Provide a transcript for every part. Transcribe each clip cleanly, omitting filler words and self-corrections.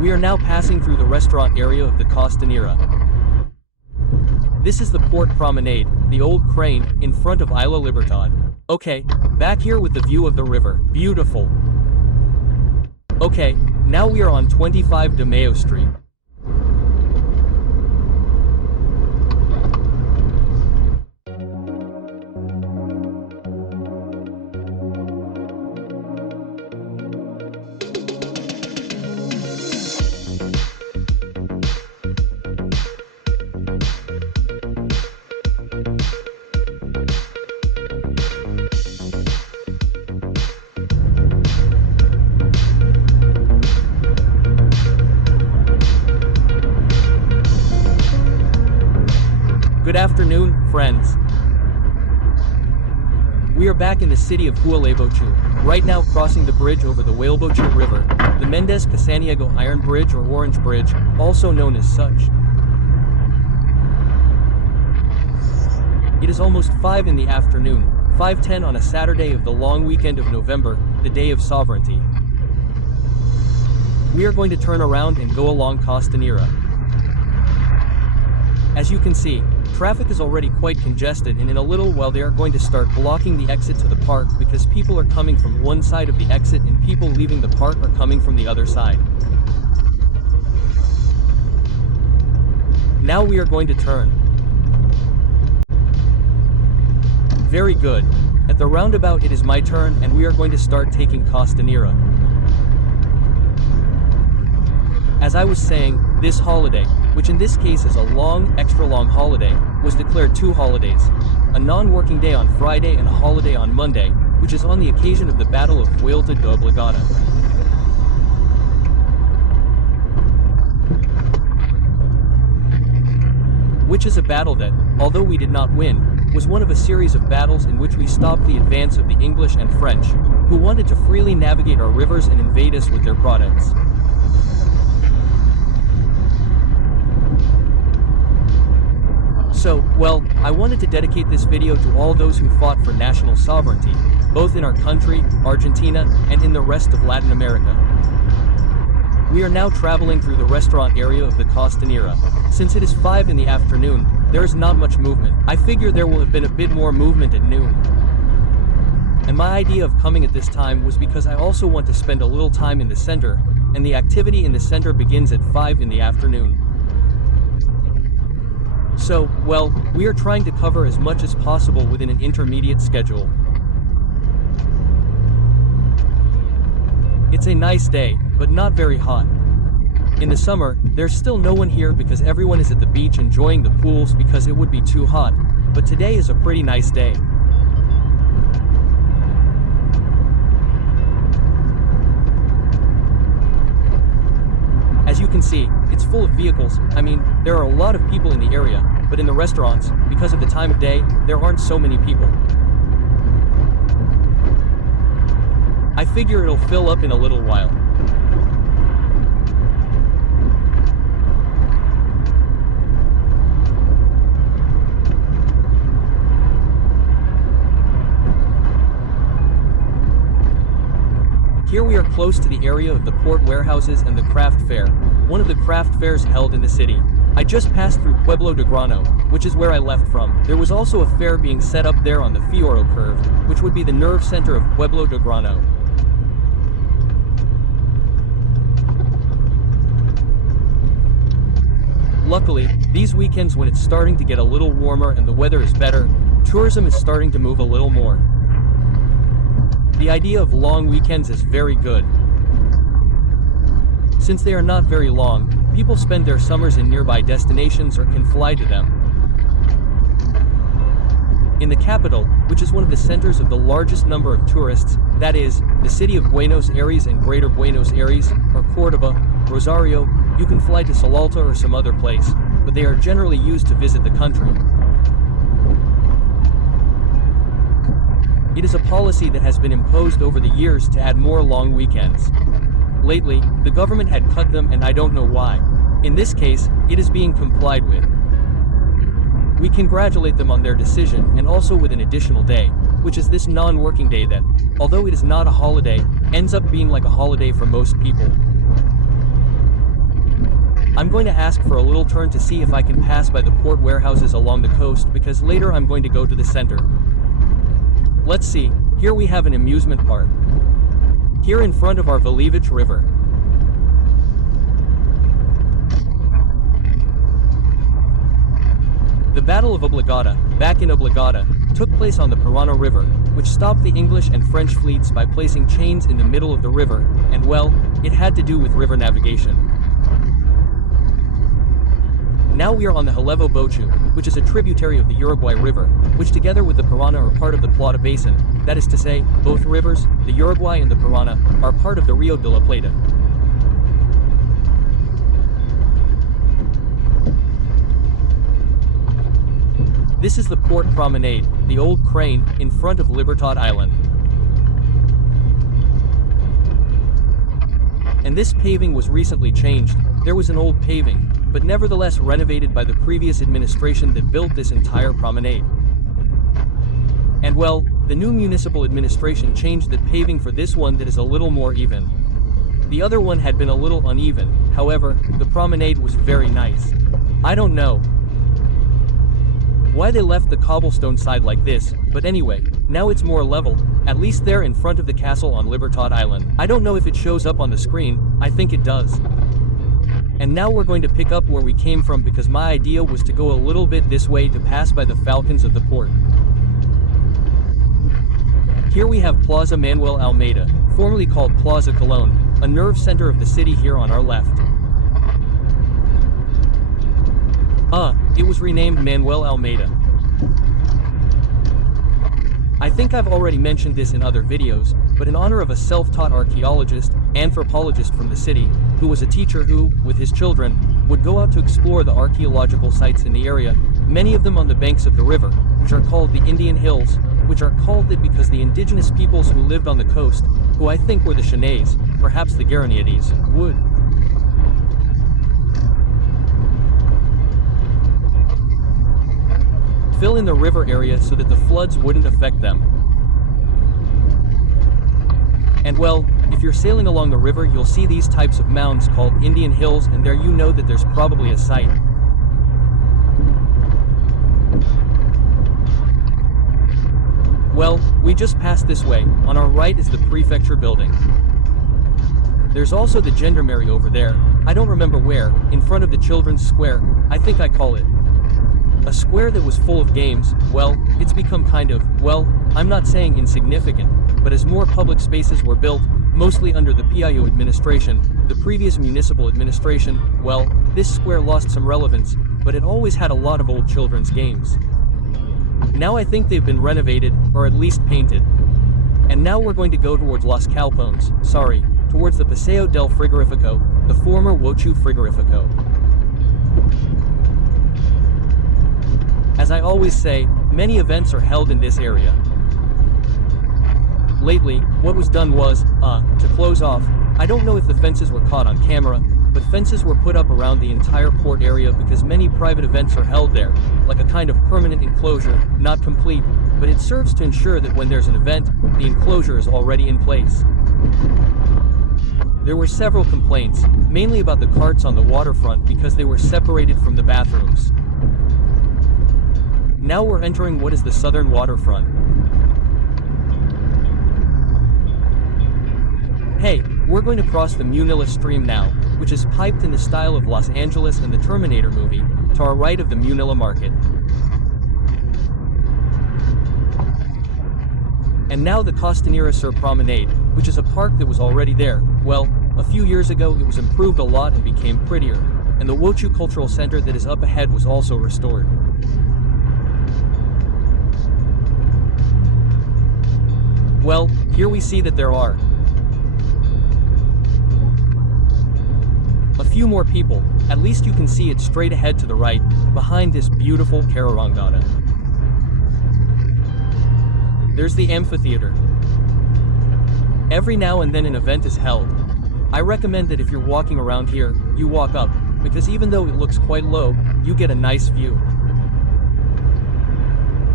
We are now passing through the restaurant area of the Costanera. This is the Port Promenade, the old crane, in front of Isla Libertad. Okay, back here with the view of the river. Beautiful. Okay, now we are on 25 de Mayo Street. Good afternoon, friends. We are back in the city of Gualeguaychú, right now crossing the bridge over the Gualeguaychú River, the Méndez Casaniego Iron Bridge or Orange Bridge, also known as such. It is almost 5 in the afternoon, 5:10 on a Saturday of the long weekend of November, the day of sovereignty. We are going to turn around and go along Costanera. As you can see, traffic is already quite congested, and in a little while they are going to start blocking the exit to the park because people are coming from one side of the exit and people leaving the park are coming from the other side. Now we are going to turn. Very good. At the roundabout it is my turn and we are going to start taking Costanera. As I was saying, this holiday, which in this case is a long, extra long holiday, was declared 2 holidays. A non-working day on Friday and a holiday on Monday, which is on the occasion of the Battle of Vuelta de Obligado. Which is a battle that, although we did not win, was one of a series of battles in which we stopped the advance of the English and French, who wanted to freely navigate our rivers and invade us with their products. So, well, I wanted to dedicate this video to all those who fought for national sovereignty, both in our country, Argentina, and in the rest of Latin America. We are now traveling through the restaurant area of the Costanera. Since it is 5 in the afternoon, there is not much movement. I figure there will have been a bit more movement at noon. And my idea of coming at this time was because I also want to spend a little time in the center, and the activity in the center begins at 5 in the afternoon. So, well, we are trying to cover as much as possible within an intermediate schedule. It's a nice day, but not very hot. In the summer, there's still no one here because everyone is at the beach enjoying the pools because it would be too hot, but today is a pretty nice day. As you can see, it's full of vehicles. I mean, there are a lot of people in the area, but in the restaurants, because of the time of day, there aren't so many people. I figure it'll fill up in a little while. Here we are close to the area of the port warehouses and the craft fair, one of the craft fairs held in the city. I just passed through Pueblo Belgrano, which is where I left from. There was also a fair being set up there on the Fioro curve, which would be the nerve center of Pueblo Belgrano. Luckily, these weekends when it's starting to get a little warmer and the weather is better, tourism is starting to move a little more. The idea of long weekends is very good. Since they are not very long, people spend their summers in nearby destinations or can fly to them. In the capital, which is one of the centers of the largest number of tourists, that is, the city of Buenos Aires and Greater Buenos Aires, or Cordoba, Rosario, you can fly to Salta or some other place, but they are generally used to visit the country. It is a policy that has been imposed over the years to add more long weekends. Lately, the government had cut them and I don't know why. In this case, it is being complied with. We congratulate them on their decision and also with an additional day, which is this non-working day that, although it is not a holiday, ends up being like a holiday for most people. I'm going to ask for a little turn to see if I can pass by the port warehouses along the coast because later I'm going to go to the center. Let's see, here we have an amusement park. Here in front of our Velivich River. The Battle of Obligado, back in Obligado, took place on the Parana River, which stopped the English and French fleets by placing chains in the middle of the river, and well, it had to do with river navigation. Now we are on the Gualeguaychú, which is a tributary of the Uruguay River, which together with the Parana are part of the Plata Basin, that is to say, both rivers, the Uruguay and the Parana, are part of the Rio de la Plata. This is the Port Promenade, the old crane, in front of Libertad Island. And this paving was recently changed. There was an old paving, but nevertheless renovated by the previous administration that built this entire promenade. And well, the new municipal administration changed the paving for this one that is a little more even. The other one had been a little uneven, however, the promenade was very nice. I don't know why they left the cobblestone side like this, but anyway, now it's more level, at least there in front of the castle on Libertad Island. I don't know if it shows up on the screen, I think it does. And now we're going to pick up where we came from because my idea was to go a little bit this way to pass by the falcons of the port. Here we have Plaza Manuel Almeida, formerly called Plaza Colón, a nerve center of the city here on our left. It was renamed Manuel Almeida. I think I've already mentioned this in other videos, but in honor of a self-taught archaeologist, anthropologist from the city, who was a teacher who, with his children, would go out to explore the archaeological sites in the area, many of them on the banks of the river, which are called the Indian Hills, which are called it because the indigenous peoples who lived on the coast, who I think were the Giménez, perhaps the Guaraniades, would fill in the river area so that the floods wouldn't affect them. And well, if you're sailing along the river you'll see these types of mounds called Indian Hills, and there you know that there's probably a site. Well, we just passed this way. On our right is the prefecture building. There's also the gendarmerie over there, I don't remember where, in front of the children's square, I think I call it. A square that was full of games. Well, it's become kind of, well, I'm not saying insignificant, but as more public spaces were built, mostly under the PIO administration, the previous municipal administration, well, this square lost some relevance, but it always had a lot of old children's games. Now I think they've been renovated, or at least painted. And now we're going to go towards Los Calpones, towards the Paseo del Frigorifico, the former Wochu Frigorifico. As I always say, many events are held in this area. Lately, what was done was, to close off, I don't know if the fences were caught on camera, but fences were put up around the entire port area because many private events are held there, like a kind of permanent enclosure, not complete, but it serves to ensure that when there's an event, the enclosure is already in place. There were several complaints, mainly about the carts on the waterfront because they were separated from the bathrooms. Now we're entering what is the southern waterfront. Hey, we're going to cross the Munilla stream now, which is piped in the style of Los Angeles and the Terminator movie, to our right of the Munilla Market. And now the Costanera Sur Promenade, which is a park that was already there. Well, a few years ago it was improved a lot and became prettier, and the Wochu Cultural Center that is up ahead was also restored. Well, here we see that there are a few more people. At least you can see it straight ahead to the right, behind this beautiful Cararangada. There's the amphitheater. Every now and then an event is held. I recommend that if you're walking around here, you walk up, because even though it looks quite low, you get a nice view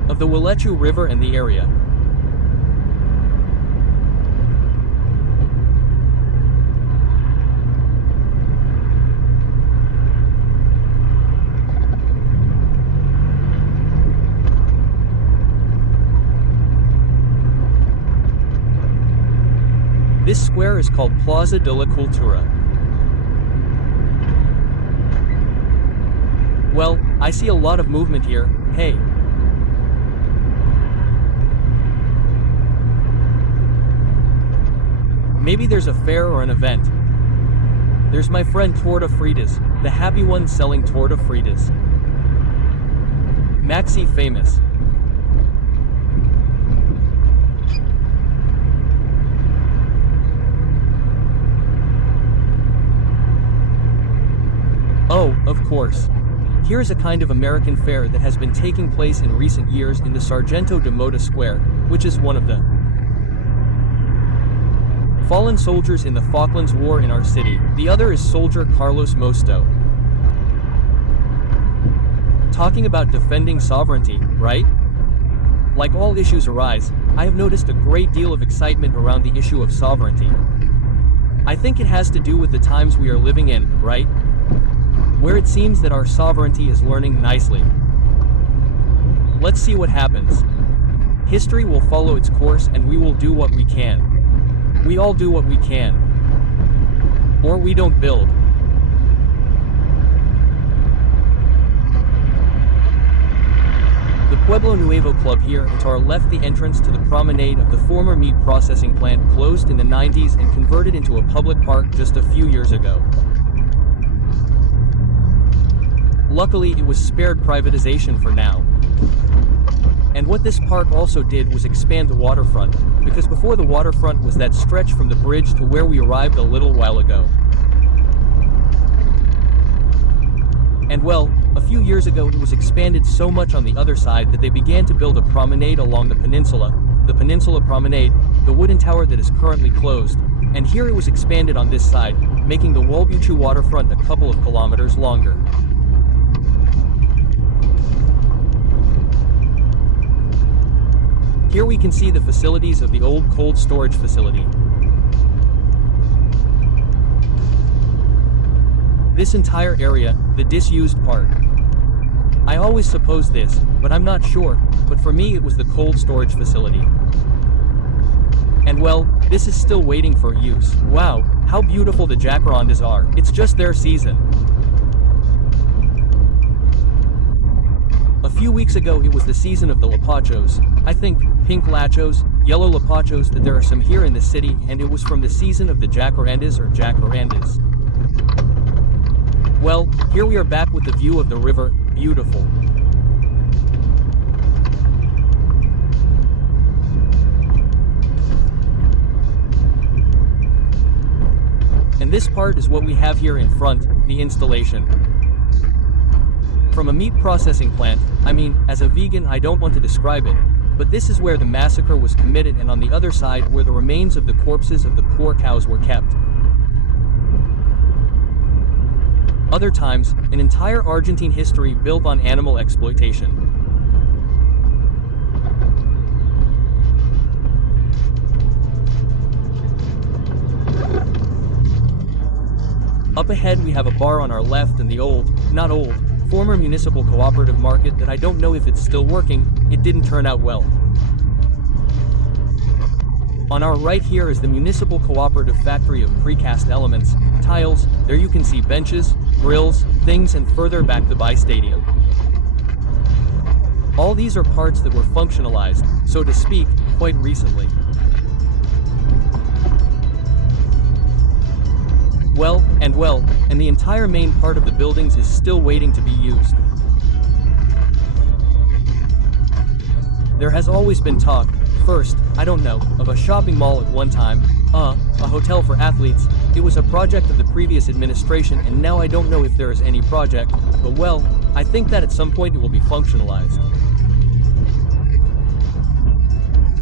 of the Gualeguaychú River and the area. square is called Plaza de la Cultura. Well, I see a lot of movement here, hey. Maybe there's a fair or an event. There's my friend Torta Fritas, the happy one selling Torta Fritas. Maxi famous. Oh, of course. Here's a kind of American fair that has been taking place in recent years in the Sargento de Mota Square, which is one of the fallen soldiers in the Falklands War in our city. The other is soldier Carlos Mosto. Talking about defending sovereignty, right? Like all issues arise, I have noticed a great deal of excitement around the issue of sovereignty. I think it has to do with the times we are living in, right? Where it seems that our sovereignty is learning nicely. Let's see what happens. History will follow its course and we will do what we can. We all do what we can. Or we don't build. The Pueblo Nuevo Club here and to our left, the entrance to the promenade of the former meat processing plant closed in the 90s and converted into a public park just a few years ago. Luckily, it was spared privatization for now. And what this park also did was expand the waterfront, because before the waterfront was that stretch from the bridge to where we arrived a little while ago. And well, a few years ago it was expanded so much on the other side that they began to build a promenade along the Peninsula Promenade, the wooden tower that is currently closed, and here it was expanded on this side, making the Gualeguaychú waterfront a couple of kilometers longer. Here we can see the facilities of the old cold storage facility. This entire area, the disused part. I always supposed this, but I'm not sure, but for me it was the cold storage facility. And well, this is still waiting for use. Wow, how beautiful the jacarandas are, it's just their season. A few weeks ago it was the season of the lapachos. I think, pink lachos, yellow lapachos, that there are some here in the city, and it was from the season of the jacarandas or jacarandas. Well, here we are back with the view of the river, beautiful. And this part is what we have here in front, the installation. From a meat processing plant, I mean, as a vegan I don't want to describe it, but this is where the massacre was committed, and on the other side where the remains of the corpses of the poor cows were kept. Other times, an entire Argentine history built on animal exploitation. Up ahead we have a bar on our left and the former municipal cooperative market that I don't know if it's still working, it didn't turn out well. On our right here is the municipal cooperative factory of precast elements, tiles, there you can see benches, grills, things, and further back the Bay Stadium. All these are parts that were functionalized, so to speak, quite recently. And the entire main part of the buildings is still waiting to be used. There has always been talk, first, I don't know, of a shopping mall at one time, a hotel for athletes. It was a project of the previous administration, and now I don't know if there is any project, but well, I think that at some point it will be functionalized.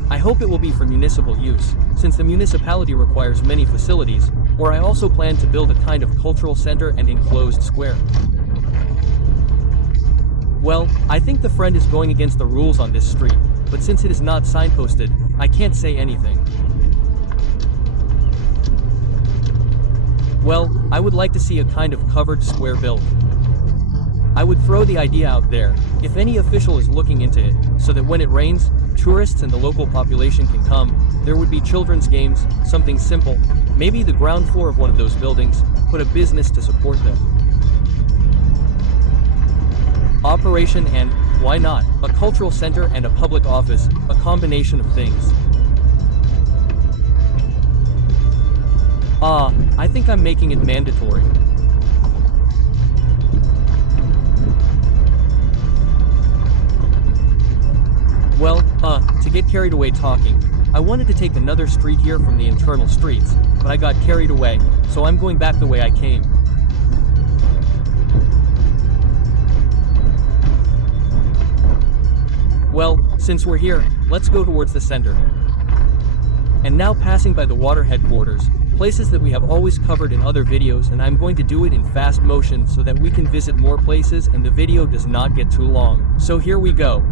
I hope it will be for municipal use, since the municipality requires many facilities, or I also plan to build a kind of cultural center and enclosed square. Well, I think the friend is going against the rules on this street, but since it is not signposted, I can't say anything. Well, I would like to see a kind of covered square built. I would throw the idea out there, if any official is looking into it, so that when it rains, tourists and the local population can come, there would be children's games, something simple, Maybe the ground floor of one of those buildings, put a business to support them. Operation and, why not, a cultural center and a public office, a combination of things. I think I'm making it mandatory. Well, to get carried away talking, I wanted to take another street here from the internal streets, but I got carried away, so I'm going back the way I came. Well, since we're here, let's go towards the center. And now passing by the water headquarters, places that we have always covered in other videos, and I'm going to do it in fast motion so that we can visit more places and the video does not get too long. So here we go.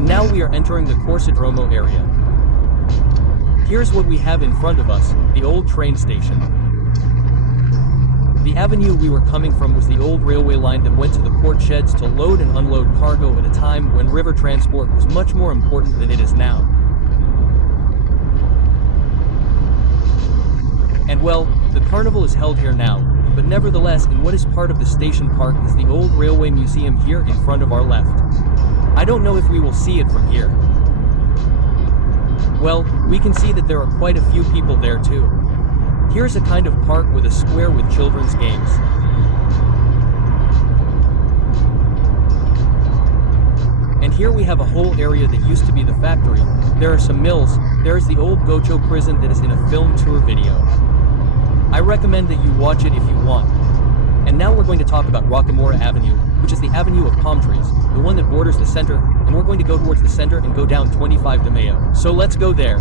Now we are entering the Corsodrome area. Here's what we have in front of us, the old train station. The avenue we were coming from was the old railway line that went to the port sheds to load and unload cargo at a time when river transport was much more important than it is now. And well, the carnival is held here now, but nevertheless in what is part of the station park is the old railway museum here in front of our left. I don't know if we will see it from here. Well, we can see that there are quite a few people there too. Here's a kind of park with a square with children's games. And here we have a whole area that used to be the factory. There are some mills, there is the old Gocho prison that is in a film tour video. I recommend that you watch it if you want. And now we're going to talk about Rocamora Avenue, which is the avenue of palm trees, the one that borders the center, and we're going to go towards the center and go down 25 de Mayo. So let's go there.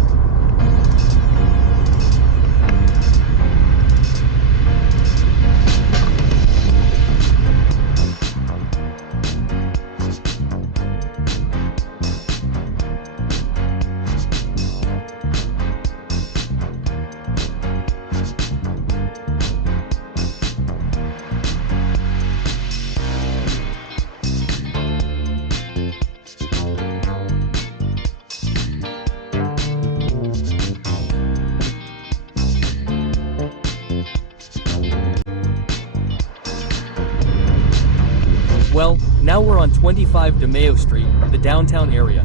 Well, now we're on 25 de Mayo Street, the downtown area.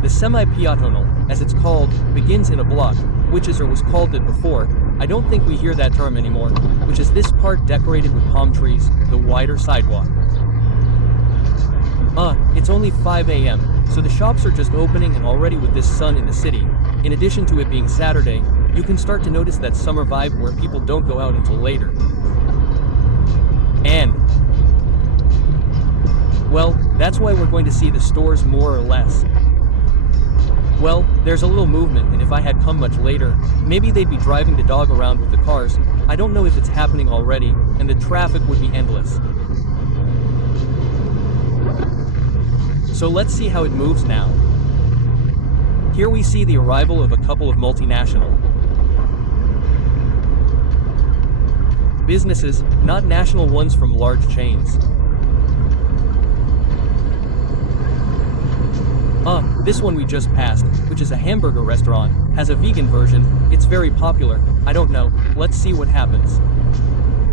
The semi-piatonal, as it's called, begins in a block, which is or was called it before. I don't think we hear that term anymore, which is this part decorated with palm trees, the wider sidewalk. It's only 5 a.m., so the shops are just opening, and already with this sun in the city, in addition to it being Saturday, you can start to notice that summer vibe where people don't go out until later. And well, that's why we're going to see the stores more or less. Well, there's a little movement, and if I had come much later, maybe they'd be driving the dog around with the cars. I don't know if it's happening already, and the traffic would be endless. So let's see how it moves now. Here we see the arrival of a couple of multinational businesses, not national ones from large chains. This one we just passed, which is a hamburger restaurant, has a vegan version. It's very popular. I don't know, let's see what happens.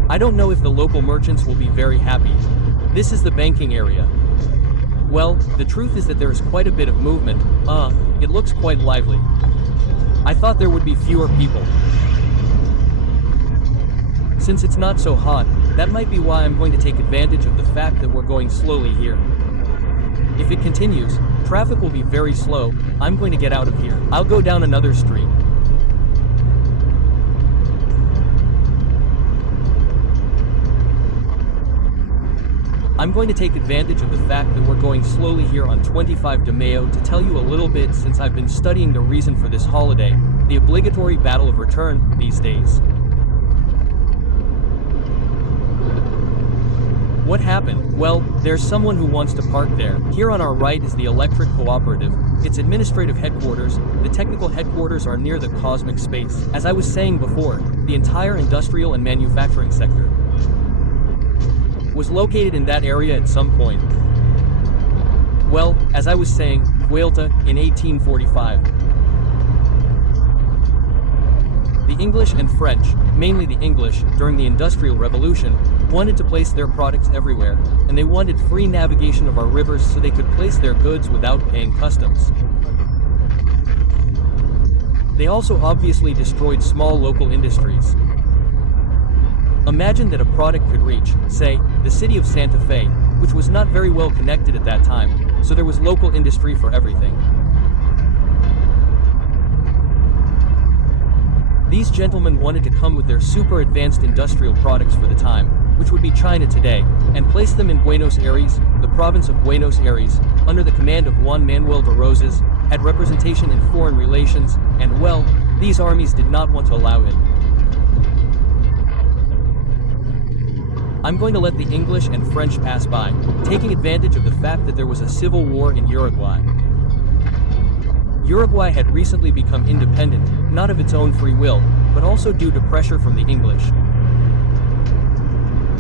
I don't know if the local merchants will be very happy. This is the banking area. Well, the truth is that there is quite a bit of movement. It looks quite lively. I thought there would be fewer people. Since it's not so hot, that might be why I'm going to take advantage of the fact that we're going slowly here. If it continues, traffic will be very slow. I'm going to get out of here. I'll go down another street. I'm going to take advantage of the fact that we're going slowly here on 25 de Mayo to tell you a little bit, since I've been studying the reason for this holiday, the obligatory battle of return, these days. What happened? Well, there's someone who wants to park there. Here on our right is the Electric Cooperative, its administrative headquarters. The technical headquarters are near the cosmic space. As I was saying before, the entire industrial and manufacturing sector was located in that area at some point. Well, as I was saying, Vuelta, in 1845. The English and French, mainly the English, during the Industrial Revolution, wanted to place their products everywhere, and they wanted free navigation of our rivers so they could place their goods without paying customs. They also obviously destroyed small local industries. Imagine that a product could reach, say, the city of Santa Fe, which was not very well connected at that time, so there was local industry for everything. These gentlemen wanted to come with their super advanced industrial products for the time, which would be China today, and place them in Buenos Aires. The province of Buenos Aires, under the command of Juan Manuel de Rosas, had representation in foreign relations, and well, these armies did not want to allow it. I'm going to let the English and French pass by, taking advantage of the fact that there was a civil war in Uruguay. Uruguay had recently become independent, not of its own free will, but also due to pressure from the English.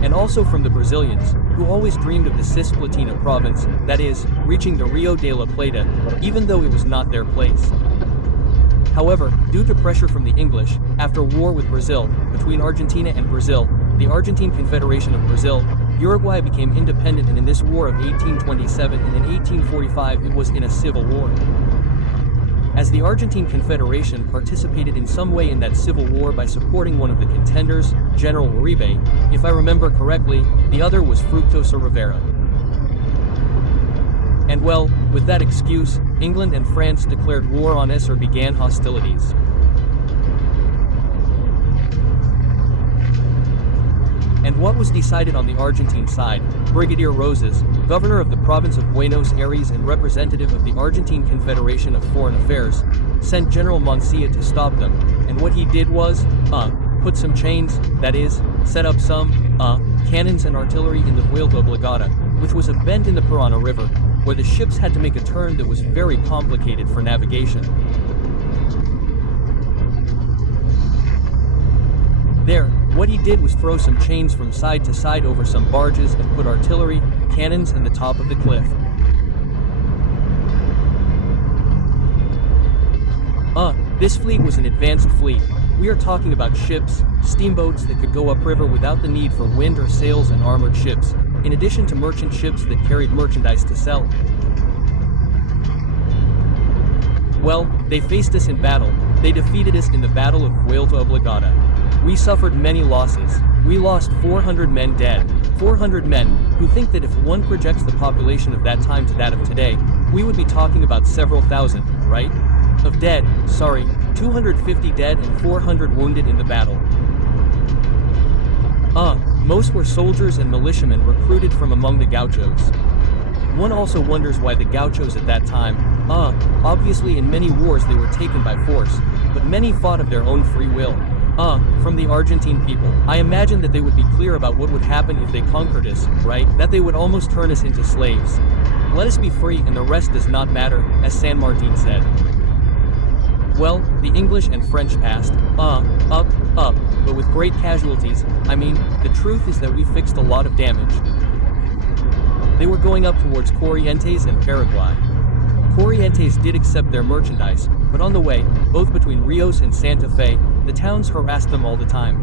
And also from the Brazilians, who always dreamed of the Cisplatina province, that is, reaching the Rio de la Plata, even though it was not their place. However, due to pressure from the English, after war with Brazil, between Argentina and Brazil, the Argentine Confederation of Brazil, Uruguay became independent, and in this war of 1827 and in 1845 it was in a civil war. As the Argentine Confederation participated in some way in that civil war by supporting one of the contenders, General Uribe, if I remember correctly, the other was Fructuoso Rivera. And well, with that excuse, England and France declared war on us or began hostilities. And what was decided on the Argentine side? Brigadier Rosas, governor of the province of Buenos Aires and representative of the Argentine Confederation of Foreign Affairs, sent General Mansilla to stop them, and what he did was, put some chains, that is, set up some, cannons and artillery in the Vuelta Obligado, which was a bend in the Parana River, where the ships had to make a turn that was very complicated for navigation. There, what he did was throw some chains from side to side over some barges and put artillery, cannons in the top of the cliff. This fleet was an advanced fleet. We are talking about ships, steamboats that could go upriver without the need for wind or sails, and armored ships, in addition to merchant ships that carried merchandise to sell. Well, they faced us in battle. They defeated us in the Battle of Vuelta Obligado. We suffered many losses. We lost 400 men dead. 400 men, who think that if one projects the population of that time to that of today, we would be talking about several thousand, right? Of dead, 250 dead and 400 wounded in the battle. Most were soldiers and militiamen recruited from among the gauchos. One also wonders why the gauchos at that time, obviously in many wars they were taken by force, but many fought of their own free will. From the Argentine people. I imagine that they would be clear about what would happen if they conquered us, right? That they would almost turn us into slaves. Let us be free and the rest does not matter, as San Martin said. Well, the English and French passed, up, but with great casualties. I mean, the truth is that we fixed a lot of damage. They were going up towards Corrientes and Paraguay. Corrientes did accept their merchandise, but on the way, both between Rios and Santa Fe, the towns harassed them all the time.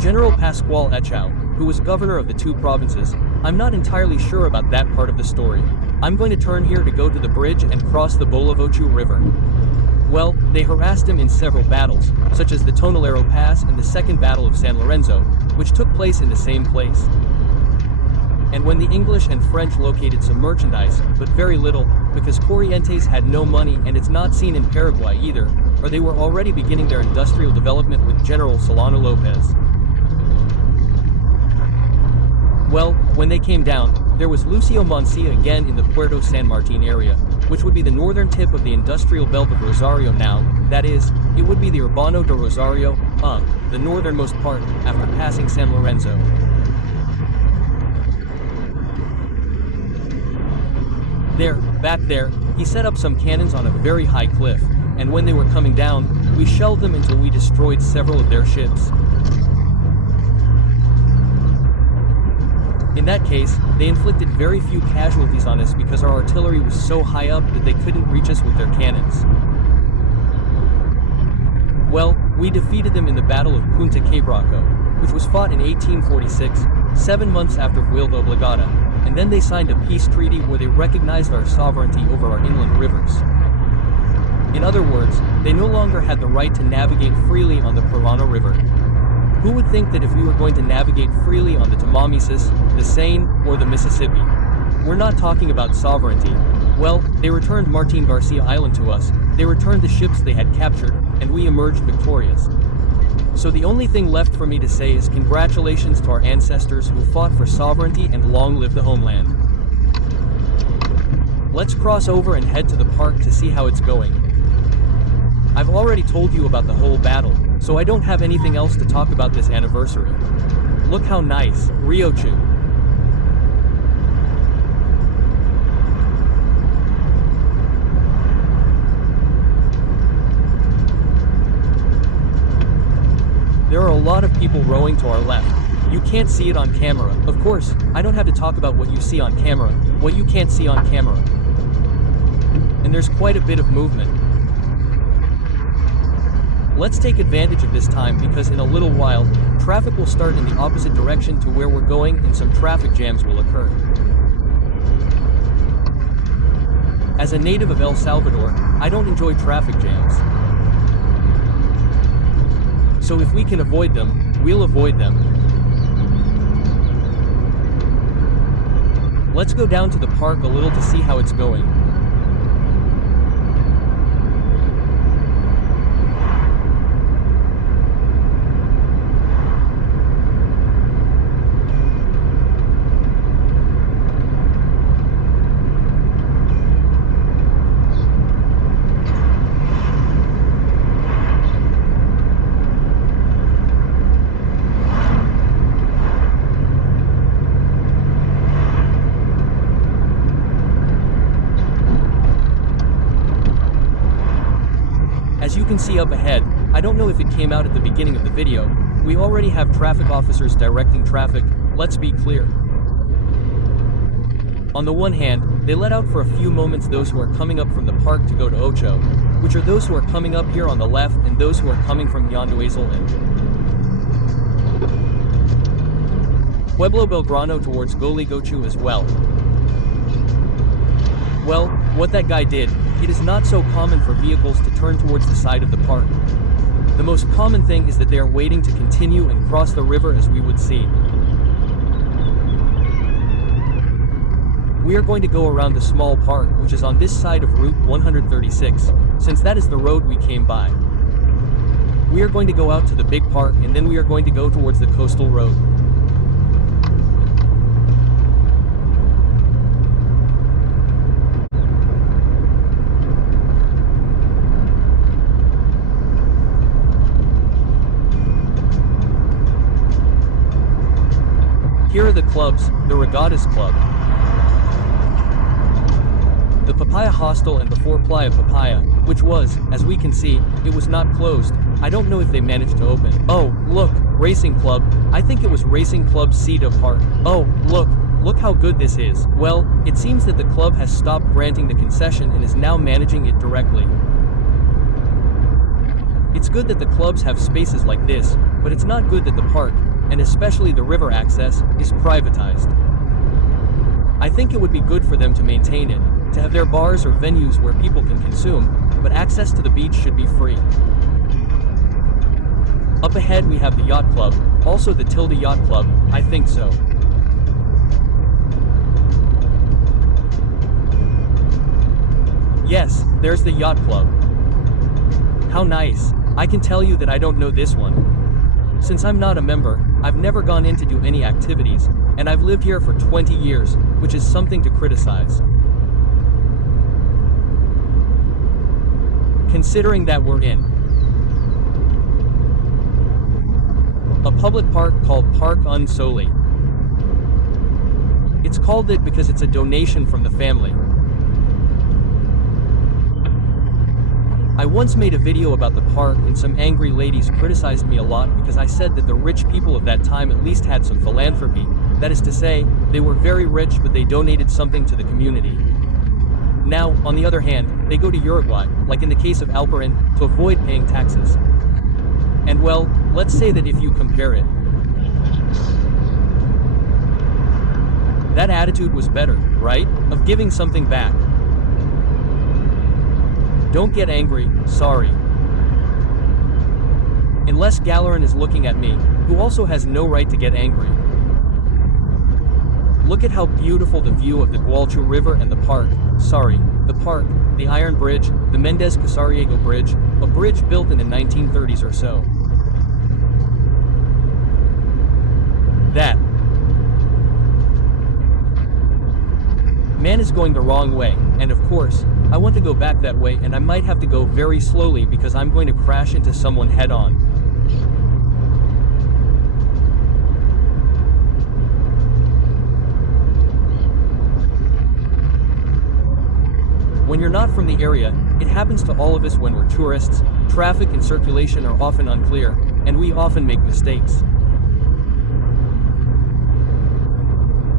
General Pascual Echau, who was governor of the two provinces, I'm not entirely sure about that part of the story. I'm going to turn here to go to the bridge and cross the Gualeguaychú River. Well, they harassed him in several battles, such as the Tonelero Pass and the Second Battle of San Lorenzo, which took place in the same place. And when the English and French located some merchandise, but very little, because Corrientes had no money and it's not seen in Paraguay either, or they were already beginning their industrial development with General Solano Lopez. Well, when they came down, there was Lucio Mancia again in the Puerto San Martin area, which would be the northern tip of the industrial belt of Rosario now, that is, it would be the Urbano de Rosario, the northernmost part, after passing San Lorenzo. There, back there, he set up some cannons on a very high cliff, and when they were coming down, we shelled them until we destroyed several of their ships. In that case, they inflicted very few casualties on us because our artillery was so high up that they couldn't reach us with their cannons. Well, we defeated them in the Battle of Punta Quebracho, which was fought in 1846, 7 months after Vuelta Obligado, and then they signed a peace treaty where they recognized our sovereignty over our inland rivers. In other words, they no longer had the right to navigate freely on the Parana River. Who would think that if we were going to navigate freely on the Tamamesis, the Seine, or the Mississippi? We're not talking about sovereignty. Well, they returned Martin Garcia Island to us, they returned the ships they had captured, and we emerged victorious. So the only thing left for me to say is congratulations to our ancestors who fought for sovereignty and long live the homeland. Let's cross over and head to the park to see how it's going. I've already told you about the whole battle, so I don't have anything else to talk about this anniversary. Look how nice, Riochu. There are a lot of people rowing to our left. You can't see it on camera. Of course, I don't have to talk about what you see on camera, what you can't see on camera. And there's quite a bit of movement. Let's take advantage of this time because in a little while, traffic will start in the opposite direction to where we're going and some traffic jams will occur. As a native of El Salvador, I don't enjoy traffic jams. So if we can avoid them, we'll avoid them. Let's go down to the park a little to see how it's going. As you can see up ahead, I don't know if it came out at the beginning of the video, we already have traffic officers directing traffic, let's be clear. On the one hand, they let out for a few moments those who are coming up from the park to go to Ocho, which are those who are coming up here on the left and those who are coming from Yanduezel and Pueblo Belgrano towards Gualeguaychú as well. Well, what that guy did, it is not so common for vehicles to turn towards the side of the park. The most common thing is that they are waiting to continue and cross the river as we would see. We are going to go around the small park which is on this side of Route 136, since that is the road we came by. We are going to go out to the big park and then we are going to go towards the coastal road. Here are the clubs, the Regattas Club, the Papaya Hostel and before Playa Papaya, which was, as we can see, it was not closed. I don't know if they managed to open. Oh, look, Racing Club, I think it was Racing Club City of Park. Oh, look how good this is. Well, it seems that the club has stopped granting the concession and is now managing it directly. It's good that the clubs have spaces like this, but it's not good that the park, and especially the river access, is privatized. I think it would be good for them to maintain it, to have their bars or venues where people can consume, but access to the beach should be free. Up ahead we have the Yacht Club, also the Tilde Yacht Club, I think so. Yes, there's the Yacht Club. How nice. I can tell you that I don't know this one. Since I'm not a member, I've never gone in to do any activities, and I've lived here for 20 years, which is something to criticize. Considering that we're in a public park called Park Unzué. It's called it because it's a donation from the family. I once made a video about the park and some angry ladies criticized me a lot because I said that the rich people of that time at least had some philanthropy. That is to say, they were very rich but they donated something to the community. Now, on the other hand, they go to Uruguay, like in the case of Alperin, to avoid paying taxes. And well, let's say that if you compare it, that attitude was better, right? Of giving something back. Don't get angry, sorry. Unless Galerin is looking at me, who also has no right to get angry. Look at how beautiful the view of the Gualeguaychú River and the park, the park, the Iron Bridge, the Méndez Casariego Bridge, a bridge built in the 1930s or so. That man is going the wrong way, and of course, I want to go back that way and I might have to go very slowly because I'm going to crash into someone head-on. When you're not from the area, it happens to all of us when we're tourists, traffic and circulation are often unclear, and we often make mistakes.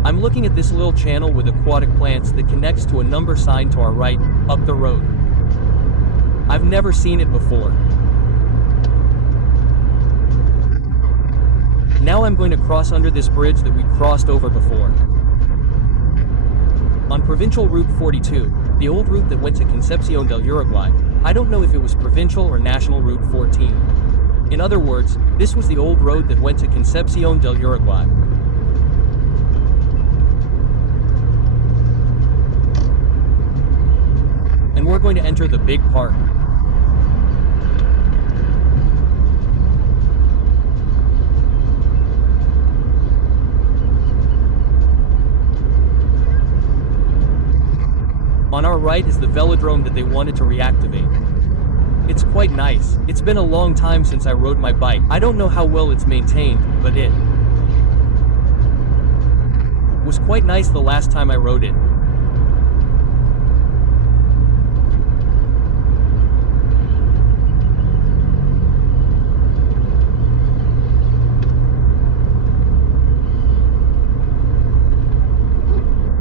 I'm looking at this little channel with aquatic plants that connects to a number sign to our right, up the road. I've never seen it before. Now I'm going to cross under this bridge that we crossed over before. On Provincial Route 42, the old route that went to Concepción del Uruguay, I don't know if it was Provincial or National Route 14. In other words, this was the old road that went to Concepción del Uruguay. And we're going to enter the big park. On our right is the velodrome that they wanted to reactivate. It's quite nice. It's been a long time since I rode my bike. I don't know how well it's maintained, but it was quite nice the last time I rode it.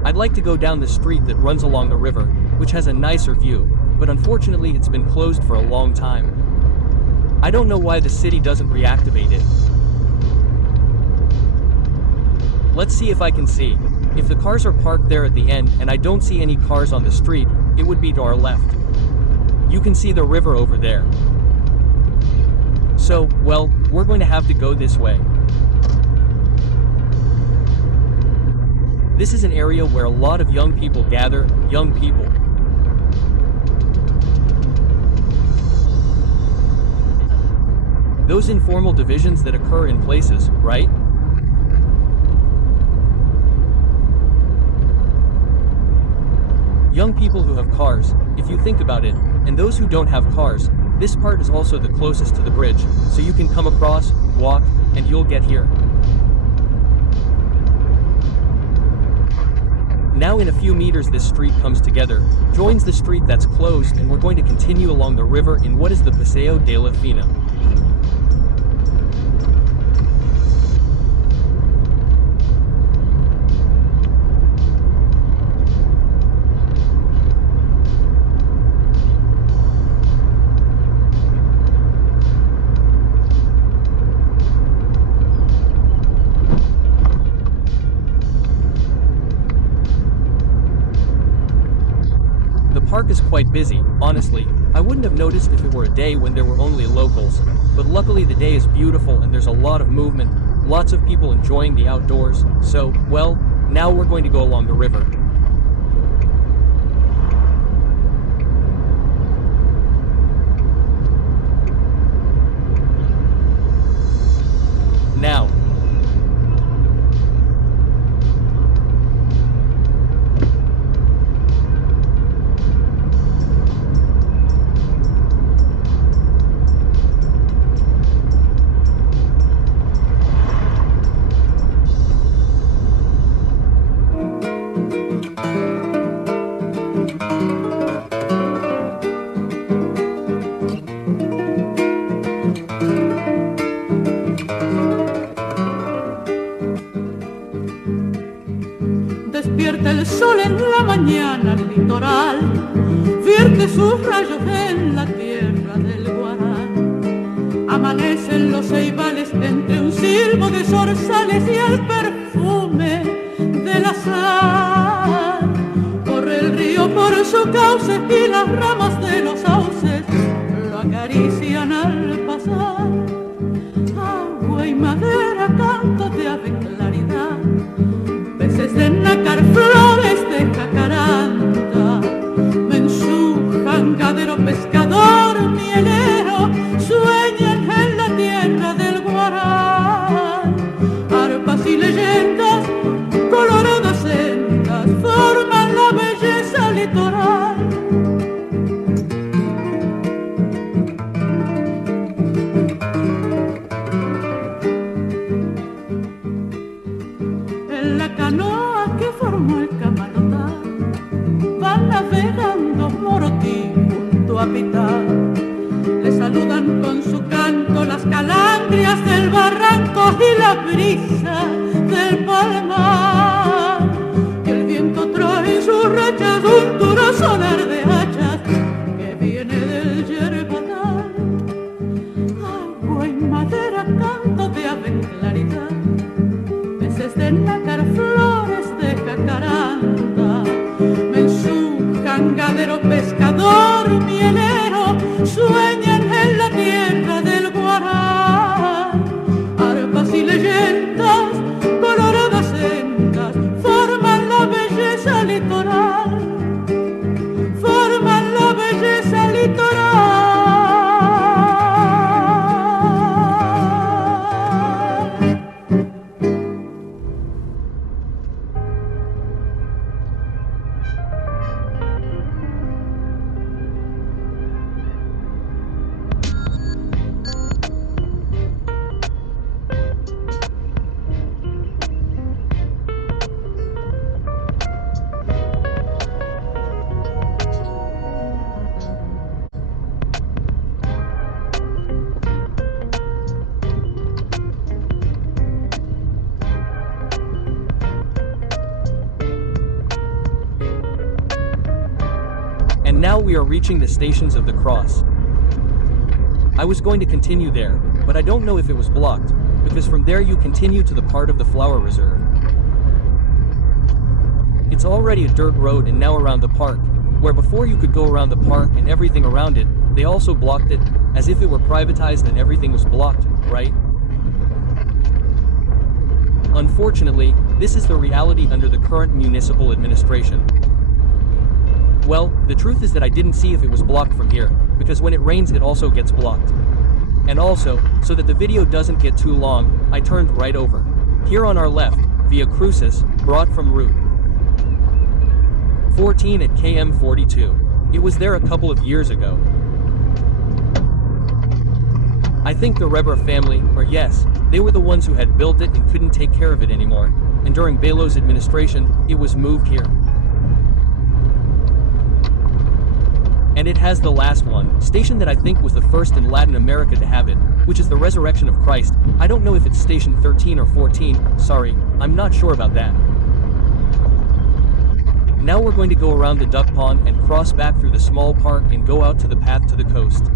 I'd like to go down the street that runs along the river, which has a nicer view, but unfortunately it's been closed for a long time. I don't know why the city doesn't reactivate it. Let's see if I can see. If the cars are parked there at the end and I don't see any cars on the street, it would be to our left. You can see the river over there. So, well, we're going to have to go this way. This is an area where a lot of young people gather, young people. Those informal divisions that occur in places, right? Young people who have cars, if you think about it, and those who don't have cars, this part is also the closest to the bridge, so you can come across, walk, and you'll get here. Now in a few meters this street comes together, joins the street that's closed, and we're going to continue along the river in what is the Paseo de la Fina. quite busy, honestly. I wouldn't have noticed if it were a day when there were only locals. But luckily the day is beautiful and there's a lot of movement, lots of people enjoying the outdoors, so, well, now we're going to go along the river. Now. Despierta el sol en la mañana litoral, vierte sus rayos en la tierra del Guarán. Amanecen los ceibales entre un silbo de zorzales y el perfume de la sal. Corre el río por su cauce y las ramas de los sauces lo acarician al pasar. Agua y madera, canto de ave claridad, peces de nácar, flores de jacaranda, mensujan, gadero, pescador, mielero, sueñan en la tierra del Guarán. Arpas y leyendas, coloradas sendas, forman la belleza litoral. En la canoa que formó el Camalotá van navegando Morotí junto a Pitá. Le saludan con su canto las calandrias del barranco y la brisa del palmar. Y el viento trae en sus rachas un duro sonar de hachas que viene del yerbatal. Agua y madera, canto de ave claridad, peces de nácar, flores de jacaranda, mensujan, gadero, pescador, mielero, sueñan en la tierra del Guarán. Arpas y leyendas, coloradas sendas, forman la belleza litoral, forman la belleza litoral. And now we are reaching the stations of the cross. I was going to continue there, but I don't know if it was blocked, because from there you continue to the part of the flower reserve. It's already a dirt road and now around the park, where before you could go around the park and everything around it, they also blocked it, as if it were privatized and everything was blocked, right? Unfortunately, this is the reality under the current municipal administration. Well, the truth is that I didn't see if it was blocked from here, because when it rains it also gets blocked. And also, so that the video doesn't get too long, I turned right over. Here on our left, via Crucis, brought from Route 14 at km 42. It was there a couple of years ago. I think the Rebra family, or yes, they were the ones who had built it and couldn't take care of it anymore, and during Belo's administration, it was moved here. And it has the last one, station that I think was the first in Latin America to have it, which is the Resurrection of Christ. I don't know if it's station 13 or 14, sorry, I'm not sure about that. Now we're going to go around the duck pond and cross back through the small park and go out to the path to the coast.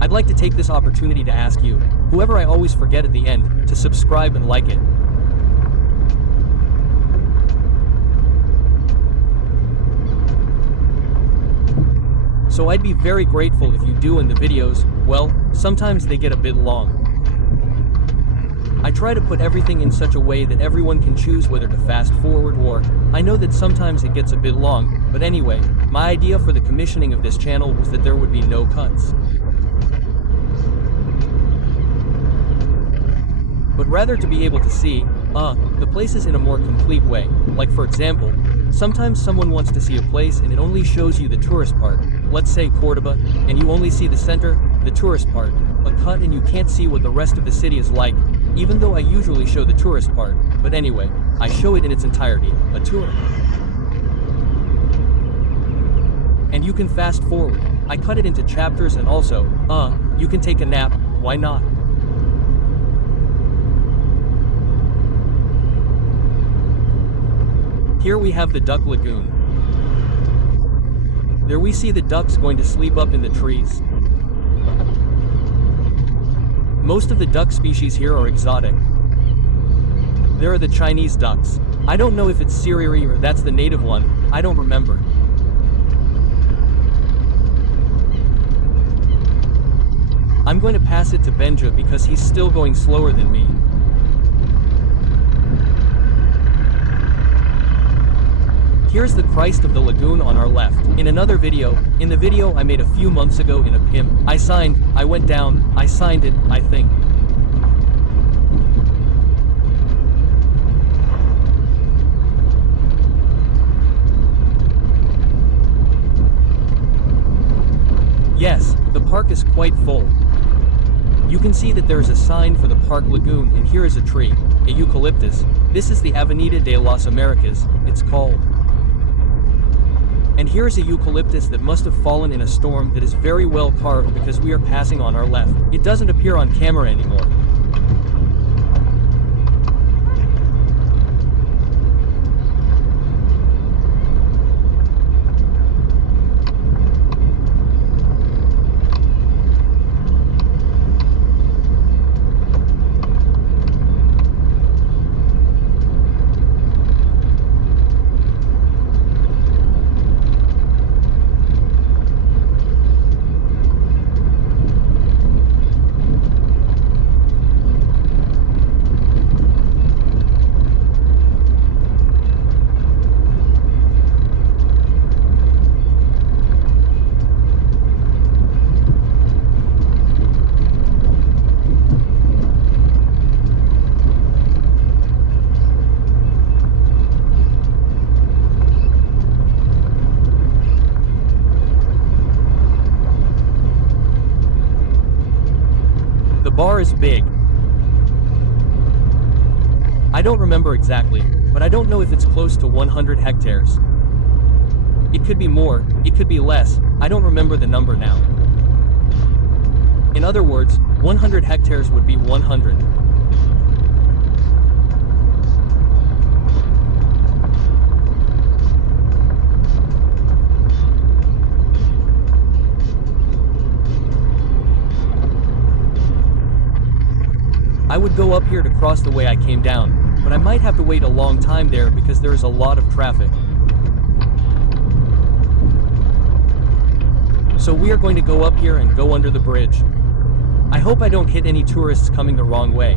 I'd like to take this opportunity to ask you, whoever I always forget at the end, to subscribe and like it. So I'd be very grateful if you do, and the videos, well, sometimes they get a bit long. I try to put everything in such a way that everyone can choose whether to fast forward or, I know that sometimes it gets a bit long, but anyway, my idea for the commissioning of this channel was that there would be no cuts. But rather to be able to see, the places in a more complete way. Like for example, sometimes someone wants to see a place and it only shows you the tourist part, let's say Cordoba, and you only see the center, the tourist part, a cut, and you can't see what the rest of the city is like, even though I usually show the tourist part, but anyway, I show it in its entirety, a tour. And you can fast forward, I cut it into chapters, and also, you can take a nap, why not? Here we have the Duck Lagoon. There we see the ducks going to sleep up in the trees. Most of the duck species here are exotic. There are the Chinese ducks. I don't know if it's Siriri or that's the native one, I don't remember. I'm going to pass it to Benja because he's still going slower than me. Here's the Christ of the Lagoon on our left. In the video I made a few months ago in a pimp, I went down, I signed it, I think. Yes, the park is quite full. You can see that there is a sign for the Park Lagoon, and here is a tree, a eucalyptus. This is the Avenida de las Americas, it's called. And here is a eucalyptus that must have fallen in a storm that is very well carved because we are passing on our left. It doesn't appear on camera anymore. Bar is big. I don't remember exactly, but I don't know if it's close to 100 hectares. It could be more, it could be less, I don't remember the number now. In other words, 100 hectares would be 100. I would go up here to cross the way I came down, but I might have to wait a long time there because there is a lot of traffic. So we are going to go up here and go under the bridge. I hope I don't hit any tourists coming the wrong way.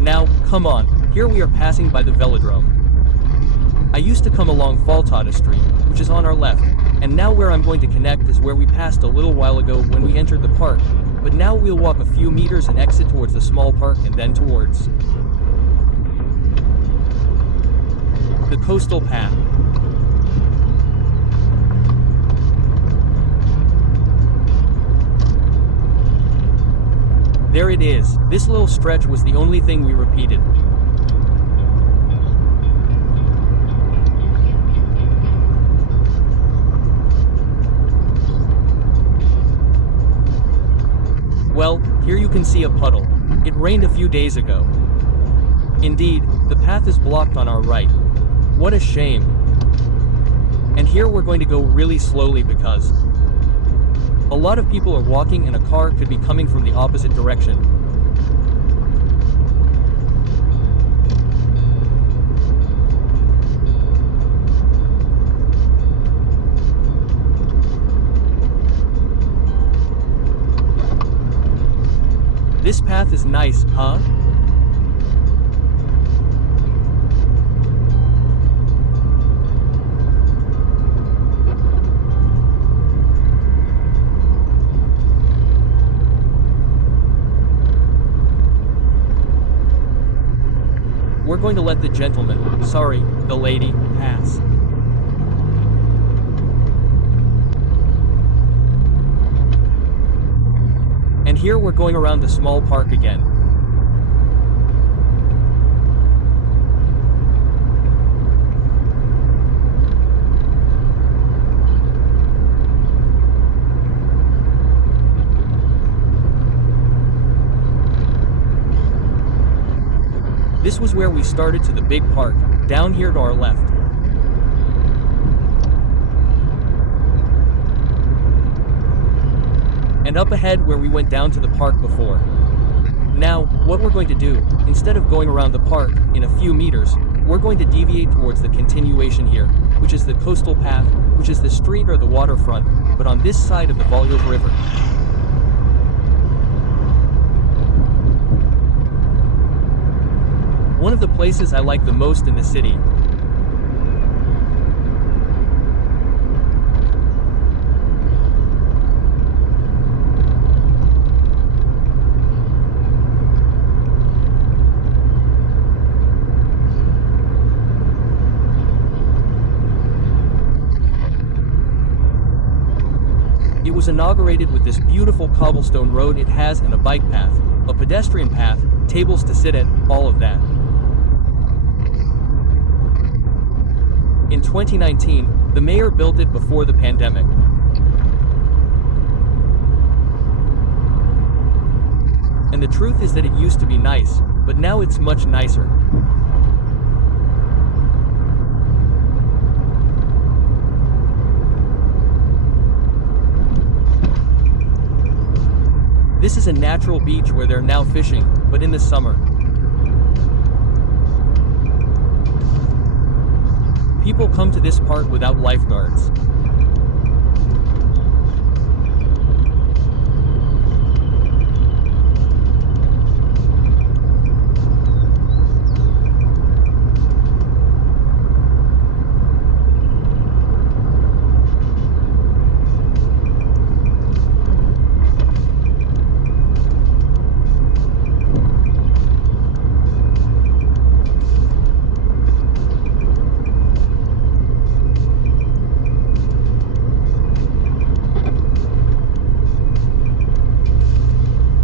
Now, come on. Here we are passing by the velodrome. I used to come along Faltada Street, which is on our left, and now where I'm going to connect is where we passed a little while ago when we entered the park, but now we'll walk a few meters and exit towards the small park and then towards the coastal path. There it is. This little stretch was the only thing we repeated. Well, here you can see a puddle. It rained a few days ago. Indeed, the path is blocked on our right. What a shame. And here we're going to go really slowly because A lot of people are walking and a car could be coming from the opposite direction. This path is nice, huh? We're going to let the gentleman, sorry, the lady, pass. And here we're going around the small park again. This was where we started to the big park, down here to our left. And up ahead where we went down to the park before. Now, what we're going to do, instead of going around the park, in a few meters, we're going to deviate towards the continuation here, which is the coastal path, which is the street or the waterfront, but on this side of the Volga River. One of the places I like the most in the city. It was inaugurated with this beautiful cobblestone road it has and a bike path, a pedestrian path, tables to sit at, all of that. In 2019, the mayor built it before the pandemic. And the truth is that it used to be nice, but now it's much nicer. This is a natural beach where they're now fishing, but in the summer. People come to this park without lifeguards.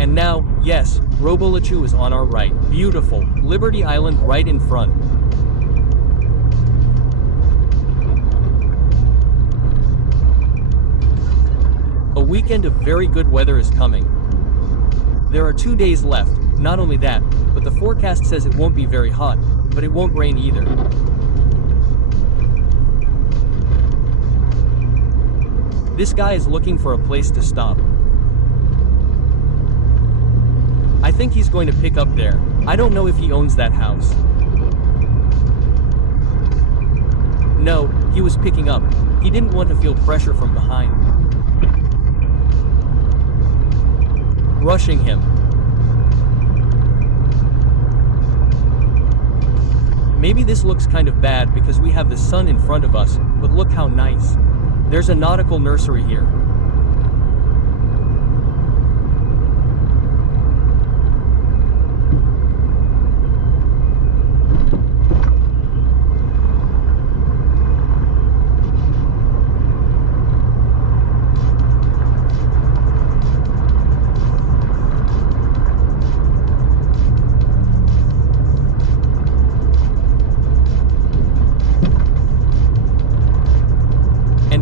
Now, yes, Robolachoo is on our right. Beautiful, Liberty Island right in front. A weekend of very good weather is coming. There are 2 days left, not only that, but the forecast says it won't be very hot, but it won't rain either. This guy is looking for a place to stop. I think he's going to pick up there. I don't know if he owns that house. No, he was picking up. He didn't want to feel pressure from behind. Rushing him. Maybe this looks kind of bad because we have the sun in front of us, but look how nice. There's a nautical nursery here.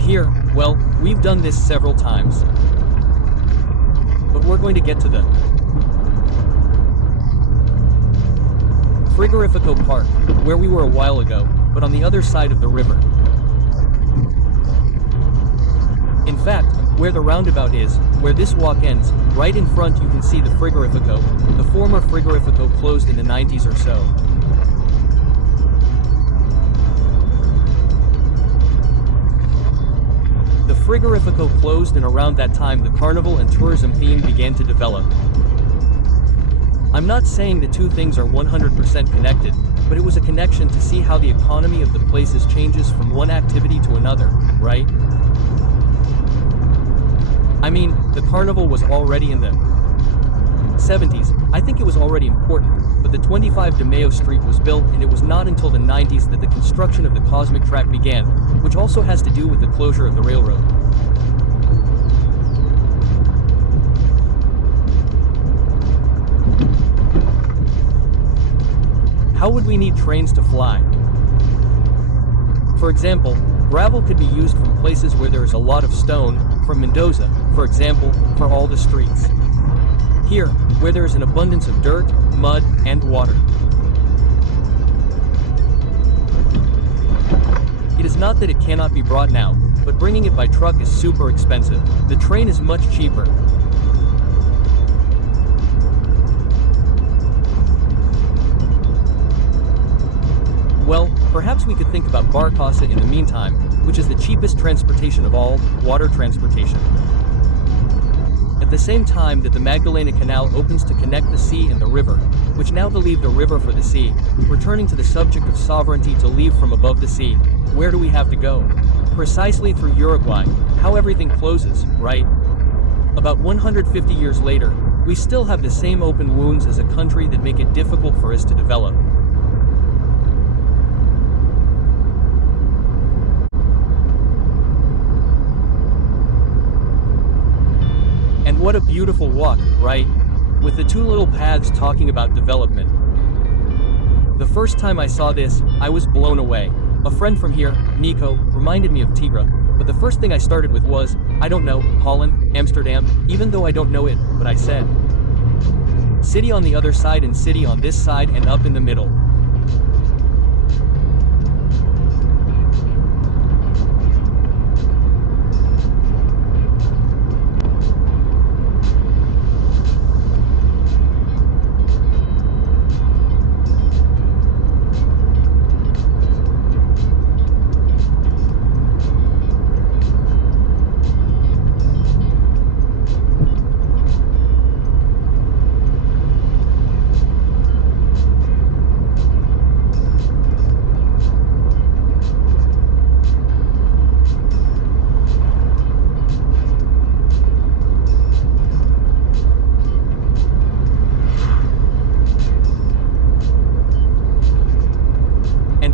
Here, well, we've done this several times. But we're going to get to the Frigorifico Park, where we were a while ago, but on the other side of the river. In fact, where the roundabout is, where this walk ends, right in front you can see the Frigorifico. The former Frigorifico closed in the 90s or so. The Frigorifico closed, and around that time the carnival and tourism theme began to develop. I'm not saying the two things are 100% connected, but it was a connection to see how the economy of the places changes from one activity to another, right? I mean, the carnival was already in the 70s, I think it was already important, but the 25 de Mayo Street was built, and it was not until the 90s that the construction of the Cosmic Track began, which also has to do with the closure of the railroad. How would we need trains to fly? For example, gravel could be used from places where there is a lot of stone, from Mendoza, for example, for all the streets. Here, where there is an abundance of dirt, mud, and water. It is not that it cannot be brought now, but bringing it by truck is super expensive. The train is much cheaper. Well, perhaps we could think about barcaza in the meantime, which is the cheapest transportation of all, water transportation. At the same time that the Magdalena Canal opens to connect the sea and the river, which now to leave the river for the sea, returning to the subject of sovereignty to leave from above the sea, where do we have to go? Precisely through Uruguay, how everything closes, right? About 150 years later, we still have the same open wounds as a country that make it difficult for us to develop. And what a beautiful walk, right? With the two little paths talking about development. The first time I saw this, I was blown away. A friend from here, Nico, reminded me of Tigra, but the first thing I started with was, I don't know, Holland, Amsterdam, even though I don't know it, but I said. City on the other side and city on this side and up in the middle.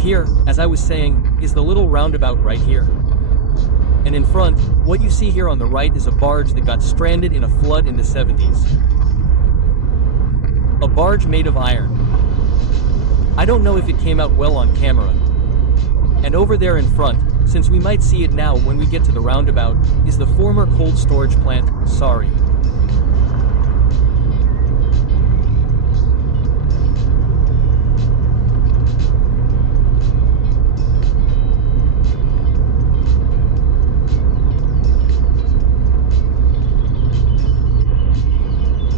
Here, as I was saying, is the little roundabout right here. And in front, what you see here on the right is a barge that got stranded in a flood in the 70s. A barge made of iron. I don't know if it came out well on camera. And over there in front, since we might see it now when we get to the roundabout, is the former cold storage plant, sorry.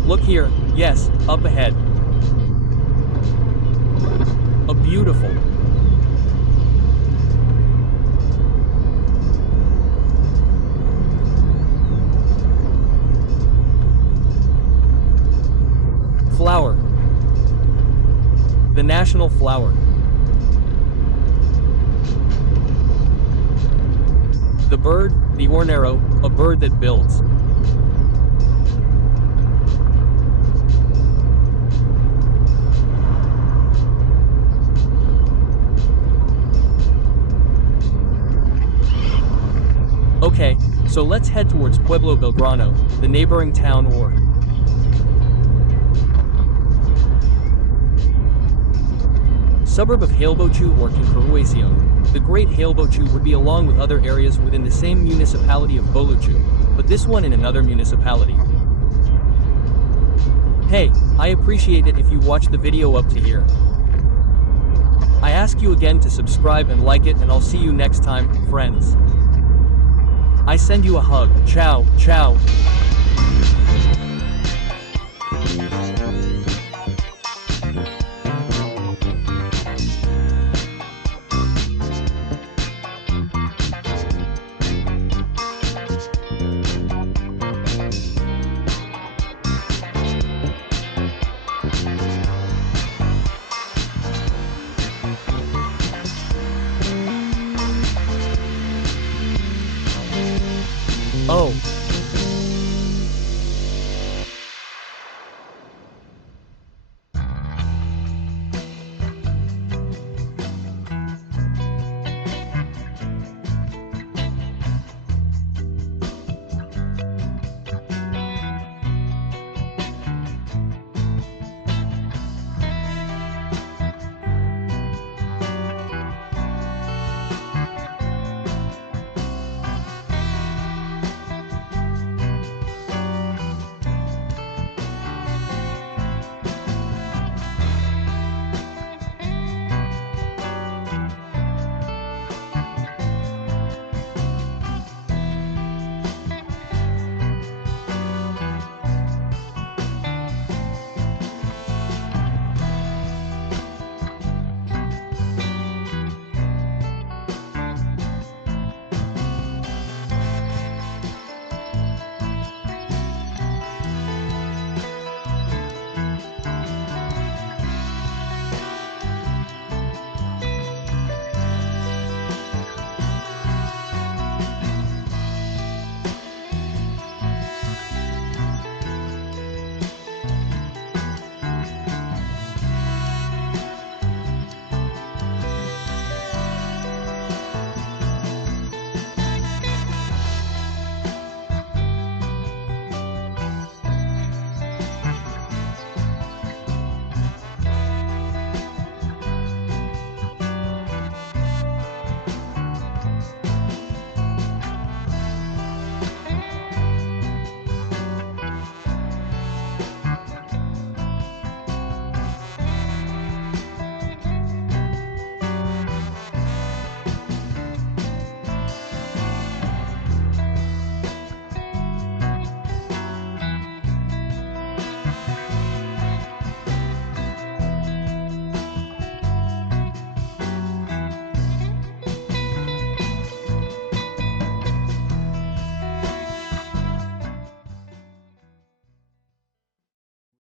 Look here, yes, up ahead. A beautiful. Flower. The national flower. The bird, the hornero, a bird that builds. Okay, so let's head towards Pueblo Belgrano, the neighboring town or suburb of Gualeguaychú or Concurruación. The Great Gualeguaychú would be along with other areas within the same municipality of Boluchu, but this one in another municipality. Hey, I appreciate it if you watch the video up to here. I ask you again to subscribe and like it, and I'll see you next time, friends. I send you a hug. Ciao, ciao.